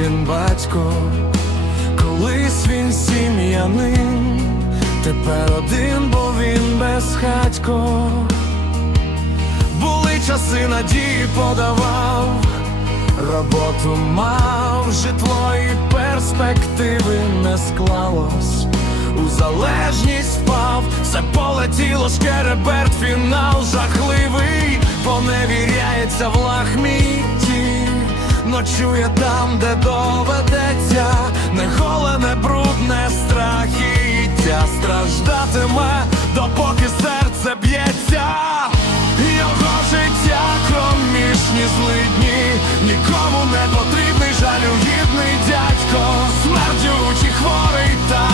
він батько, колись він сім'янин, тепер один, бо він безхатько. Були часи надії подавав, роботу мав, житло і перспективи не склалось. У залежність впав, все полетіло, шкереберт, фінал жахливий, поневіряється в лахмітті, ночує там, де доведеться, не голене, брудне страхіття, страждатиме, допоки серце б'ється. Його життя кромішні злидні, нікому не потрібний жалюгідний дядько, смердючий хворий та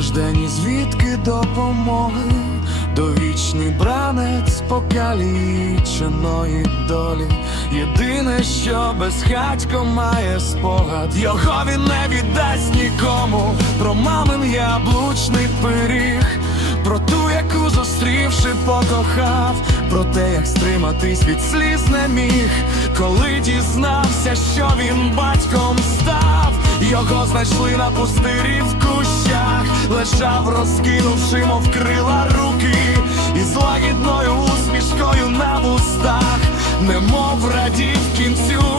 Не звідки допомоги, довічний бранець покаліченої долі. Єдине, що безхатько має спогад, його він не віддасть нікому. Про мамин яблучний пиріг, про ту, яку зустрівши, покохав, про те, як стриматись від сліз не міг, коли дізнався, що він батьком став. Його знайшли на пустирі в кущах, лежав, розкинувши, мов крила руки, і з лагідною усмішкою на вустах, немов радів кінцю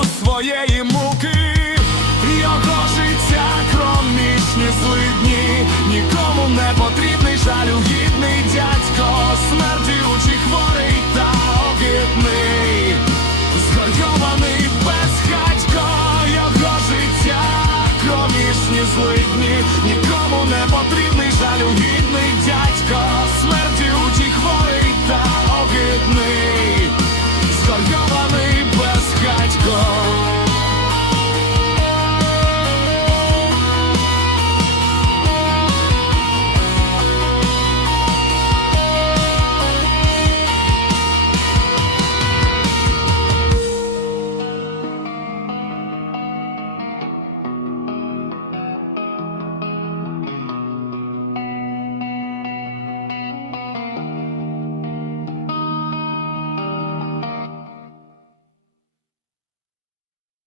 кромішні злидні, нікому не потрібний жалюгідний дядько,